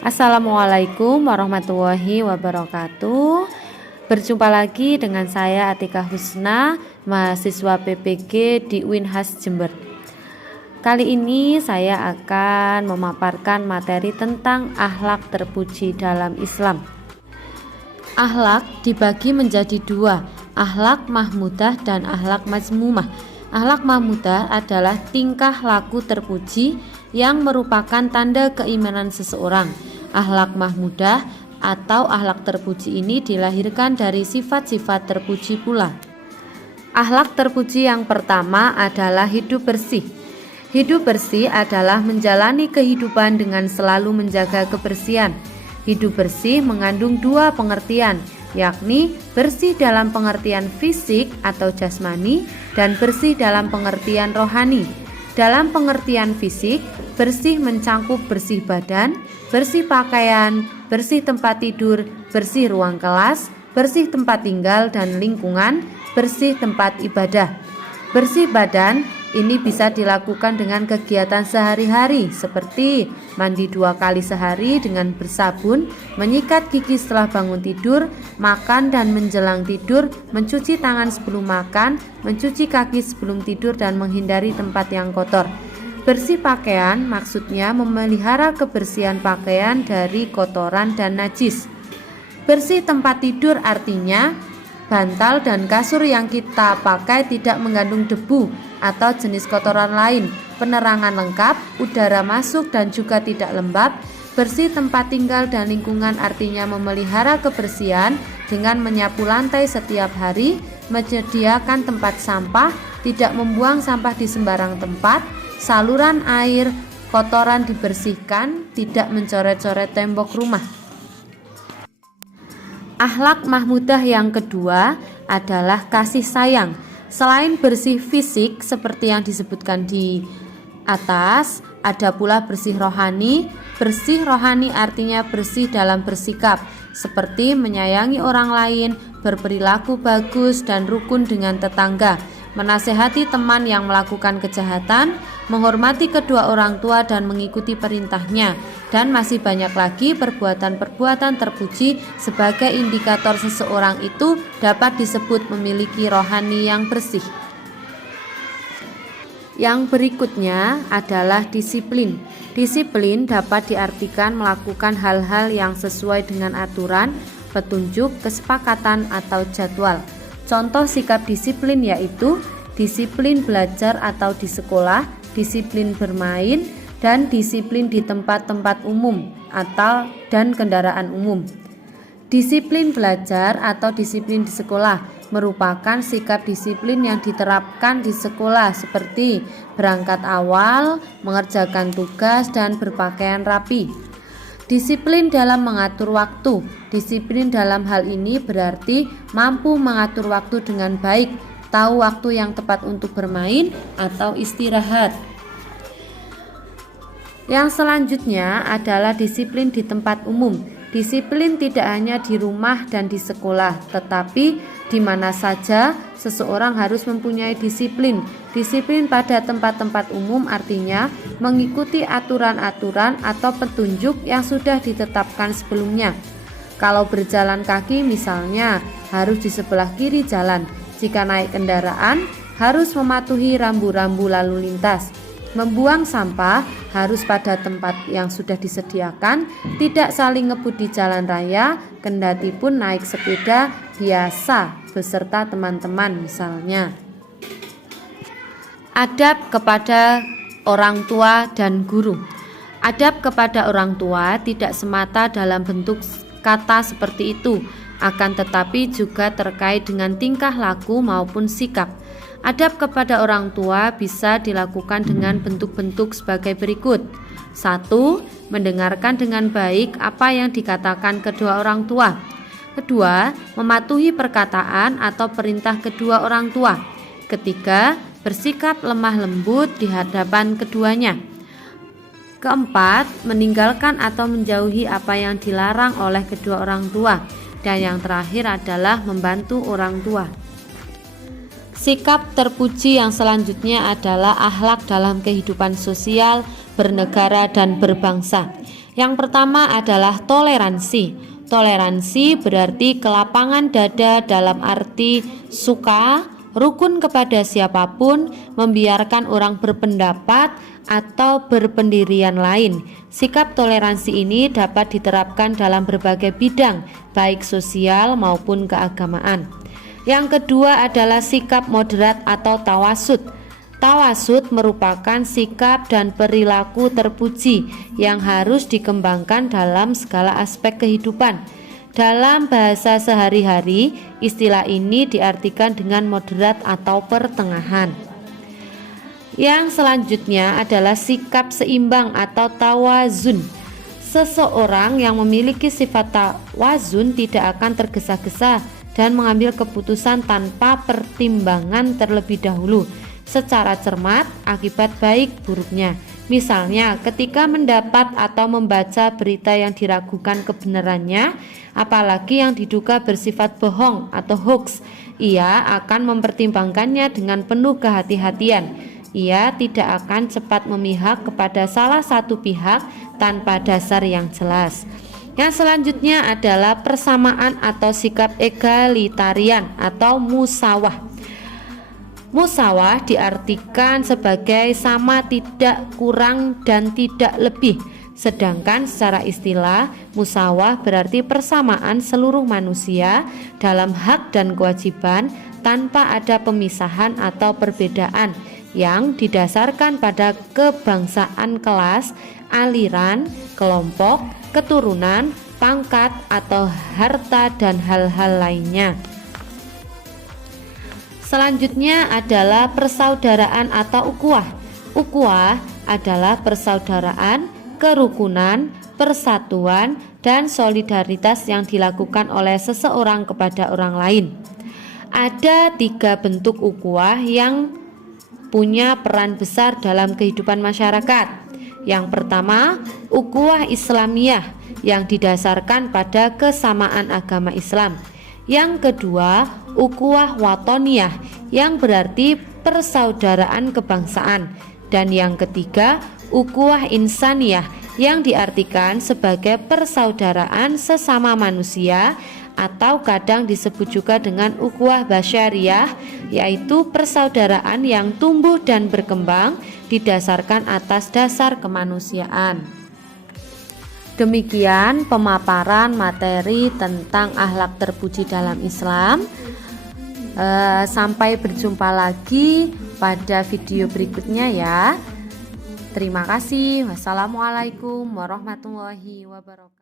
Assalamualaikum warahmatullahi wabarakatuh. Berjumpa lagi dengan saya Atika Husna, mahasiswa PPG di Winhas Jember. Kali ini saya akan memaparkan materi tentang akhlak terpuji dalam Islam. Akhlak dibagi menjadi dua, akhlak mahmudah dan akhlak mazmumah. Akhlak mahmudah adalah tingkah laku terpuji yang merupakan tanda keimanan seseorang. Akhlak mahmudah atau akhlak terpuji ini dilahirkan dari sifat-sifat terpuji pula. Akhlak terpuji yang pertama adalah hidup bersih. Hidup bersih adalah menjalani kehidupan dengan selalu menjaga kebersihan. Hidup bersih mengandung dua pengertian, yakni bersih dalam pengertian fisik atau jasmani dan bersih dalam pengertian rohani. Dalam pengertian fisik, bersih mencakup bersih badan, bersih pakaian, bersih tempat tidur, bersih ruang kelas, bersih tempat tinggal dan lingkungan, bersih tempat ibadah. Bersih badan ini bisa dilakukan dengan kegiatan sehari-hari seperti mandi 2 kali sehari dengan bersabun, menyikat gigi setelah bangun tidur, makan dan menjelang tidur, mencuci tangan sebelum makan, mencuci kaki sebelum tidur dan menghindari tempat yang kotor. Bersih pakaian maksudnya memelihara kebersihan pakaian dari kotoran dan najis. Bersih tempat tidur artinya bantal dan kasur yang kita pakai tidak mengandung debu atau jenis kotoran lain, penerangan lengkap, udara masuk dan juga tidak lembab. Bersih tempat tinggal dan lingkungan artinya memelihara kebersihan dengan menyapu lantai setiap hari, menyediakan tempat sampah, tidak membuang sampah di sembarang tempat, saluran air, kotoran dibersihkan, tidak mencoret-coret tembok rumah. Akhlak mahmudah yang kedua adalah kasih sayang. Selain bersih fisik seperti yang disebutkan di atas, ada pula bersih rohani. Bersih rohani artinya bersih dalam bersikap, seperti menyayangi orang lain, berperilaku bagus dan rukun dengan tetangga, menasehati teman yang melakukan kejahatan, menghormati kedua orang tua dan mengikuti perintahnya, dan masih banyak lagi perbuatan-perbuatan terpuji sebagai indikator seseorang itu dapat disebut memiliki rohani yang bersih. Yang berikutnya adalah disiplin. Disiplin dapat diartikan melakukan hal-hal yang sesuai dengan aturan, petunjuk, kesepakatan, atau jadwal. Contoh sikap disiplin yaitu disiplin belajar atau di sekolah, disiplin bermain, dan disiplin di tempat-tempat umum atau dan kendaraan umum. Disiplin belajar atau disiplin di sekolah merupakan sikap disiplin yang diterapkan di sekolah seperti berangkat awal, mengerjakan tugas, dan berpakaian rapi. Disiplin dalam mengatur waktu. Disiplin dalam hal ini berarti mampu mengatur waktu dengan baik, tahu waktu yang tepat untuk bermain atau istirahat. Yang selanjutnya adalah disiplin di tempat umum. Disiplin tidak hanya di rumah dan di sekolah, tetapi di mana saja seseorang harus mempunyai disiplin. Disiplin pada tempat-tempat umum artinya mengikuti aturan-aturan atau petunjuk yang sudah ditetapkan sebelumnya. Kalau berjalan kaki misalnya harus di sebelah kiri jalan. Jika naik kendaraan harus mematuhi rambu-rambu lalu lintas. Membuang sampah harus pada tempat yang sudah disediakan, tidak saling ngebut di jalan raya, kendati pun naik sepeda biasa beserta teman-teman misalnya. Adab kepada orang tua dan guru. Adab kepada orang tua tidak semata dalam bentuk kata seperti itu, akan tetapi juga terkait dengan tingkah laku maupun sikap. Adab kepada orang tua bisa dilakukan dengan bentuk-bentuk sebagai berikut. 1. Mendengarkan dengan baik apa yang dikatakan kedua orang tua. Kedua, mematuhi perkataan atau perintah kedua orang tua. Ketiga, bersikap lemah lembut di hadapan keduanya. Keempat, meninggalkan atau menjauhi apa yang dilarang oleh kedua orang tua. Dan yang terakhir adalah membantu orang tua. Sikap terpuji yang selanjutnya adalah akhlak dalam kehidupan sosial, bernegara, dan berbangsa. Yang pertama adalah toleransi. Toleransi berarti kelapangan dada dalam arti suka, rukun kepada siapapun, membiarkan orang berpendapat atau berpendirian lain. Sikap toleransi ini dapat diterapkan dalam berbagai bidang, baik sosial maupun keagamaan. Yang kedua adalah sikap moderat atau tawasud. Tawasud merupakan sikap dan perilaku terpuji yang harus dikembangkan dalam segala aspek kehidupan. Dalam bahasa sehari-hari, istilah ini diartikan dengan moderat atau pertengahan. Yang selanjutnya adalah sikap seimbang atau tawazun. Seseorang yang memiliki sifat tawazun tidak akan tergesa-gesa dan mengambil keputusan tanpa pertimbangan terlebih dahulu secara cermat akibat baik buruknya. Misalnya ketika mendapat atau membaca berita yang diragukan kebenarannya, apalagi yang diduga bersifat bohong atau hoax, ia akan mempertimbangkannya dengan penuh kehati-hatian. Ia tidak akan cepat memihak kepada salah satu pihak tanpa dasar yang jelas. Yang selanjutnya adalah persamaan atau sikap egalitarian atau musawah. Musawah diartikan sebagai sama, tidak kurang dan tidak lebih. Sedangkan secara istilah, musawah berarti persamaan seluruh manusia dalam hak dan kewajiban tanpa ada pemisahan atau perbedaan yang didasarkan pada kebangsaan, kelas, aliran, kelompok, keturunan, pangkat atau harta dan hal-hal lainnya. Selanjutnya adalah persaudaraan atau ukhuwah. Ukhuwah adalah persaudaraan, kerukunan, persatuan, dan solidaritas yang dilakukan oleh seseorang kepada orang lain. Ada 3 bentuk ukhuwah yang punya peran besar dalam kehidupan masyarakat. Yang pertama, ukhuwah Islamiyah yang didasarkan pada kesamaan agama Islam. Yang kedua, ukhuwah watoniyah yang berarti persaudaraan kebangsaan. Dan yang ketiga, ukhuwah insaniyah yang diartikan sebagai persaudaraan sesama manusia, atau kadang disebut juga dengan ukhuwah basyariyah, yaitu persaudaraan yang tumbuh dan berkembang didasarkan atas dasar kemanusiaan. Demikian pemaparan materi tentang akhlak terpuji dalam Islam. Sampai berjumpa lagi pada video berikutnya ya. Terima kasih. Wassalamualaikum warahmatullahi wabarakatuh.